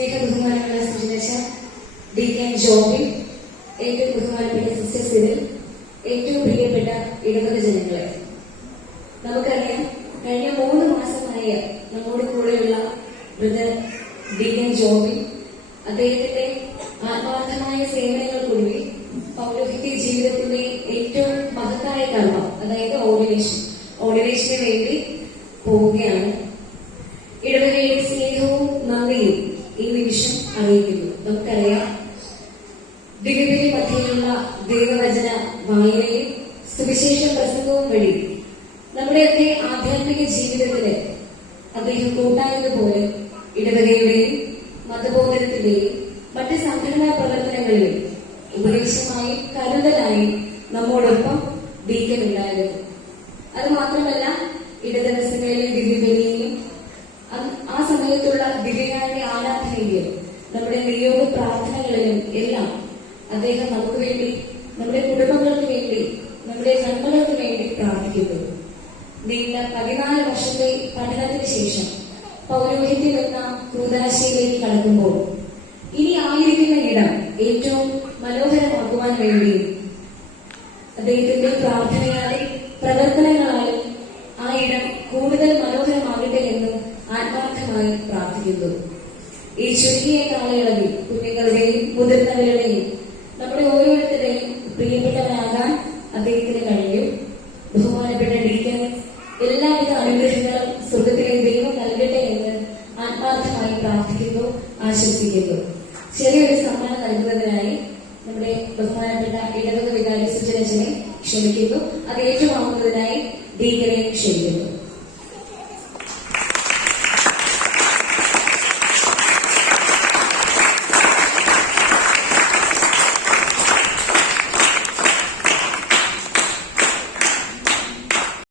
സ്നേഹ ബഹുമാനങ്ങളെ സൂചിപ്പിച്ച D K Jobin ഏറ്റവും ബഹുമാനപ്പെട്ട സിസ്റ്റർ സിവിൽ ഏറ്റവും പ്രിയപ്പെട്ട ഇടവക ജനങ്ങളെ. നമുക്കറിയാം കഴിഞ്ഞ മൂന്ന് മാസമായ നമ്മുടെ കൂടെയുള്ള ബ്രദർ ഡി കെ ജോബിൻ അദ്ദേഹത്തിന്റെ ആത്മാർത്ഥമായ സേവനങ്ങൾക്കൊടുവിൽ പൗരോഹിത്യ ജീവിതത്തിന്റെ ഏറ്റവും മഹത്തായ കർമ്മം അതായത് ഓർഡിനേഷൻ ഓർഡിനേഷന് വേണ്ടി പോവുകയാണ്. ഇടവകയിൽ ഈ നിമിഷം അറിയിക്കുന്നു. നമുക്കറിയാം ദിവ്യബലി മധ്യയിലുള്ള ദൈവവചന വായനയും സുവിശേഷ പ്രസംഗവും വഴി നമ്മുടെയൊക്കെ ആധ്യാത്മിക ജീവിതത്തിന് അദ്ദേഹം കൂട്ടായതുപോലെ ഇടവകയുടെയും മതബോധനത്തിന്റെയും മറ്റ് സംഘടനാ പ്രവർത്തനങ്ങളിലും ഉപദേശമായി കരുതലായി പ്രാർത്ഥനകളിലും എല്ലാം അദ്ദേഹം നമുക്ക് വേണ്ടി നമ്മുടെ കുടുംബങ്ങൾക്ക് വേണ്ടി നമ്മുടെ നന്മകൾക്ക് വേണ്ടി പ്രാർത്ഥിക്കുന്നു. നീണ്ട പതിനാല് വർഷത്തെ പഠനത്തിന് ശേഷം പൗരോഹിത്യം എന്ന കൂതാശയിലേക്ക് കടക്കുമ്പോൾ ഇനി ആയിരിക്കുന്ന ഇടം ഏറ്റവും മനോഹരമാക്കുവാൻ വേണ്ടി അദ്ദേഹത്തിന്റെ പ്രാർത്ഥനയാലും പ്രവർത്തനങ്ങളാലും ആ ഇടം കൂടുതൽ മനോഹരമാകട്ടെ എന്ന് ആത്മാർത്ഥമായി പ്രാർത്ഥിക്കുന്നു. ഈ ചുരുങ്ങിയ കാലയളവിൽ കുഞ്ഞുങ്ങളുടെയും മുതിർന്നവരുടെയും നമ്മുടെ ഓരോരുത്തരുടെയും പ്രിയപ്പെട്ടവരാകാൻ അദ്ദേഹത്തിന് കഴിയും. ബഹുമാനപ്പെട്ട ഡീക്കൻ എല്ലാവിധ അനുഗ്രഹങ്ങളും സ്വർഗത്തിലെ ദൈവം നൽകട്ടെ എന്ന് ആത്മാർത്ഥമായി പ്രാർത്ഥിക്കുന്നു ആശംസിക്കുന്നു ചെറിയൊരു സമ്മാനം നൽകുന്നതിനായി നമ്മുടെ ബഹുമാനപ്പെട്ട ഇടവക വികാരി സുജനച്ചനെ ക്ഷണിക്കുന്നു. അത് ഏറ്റവും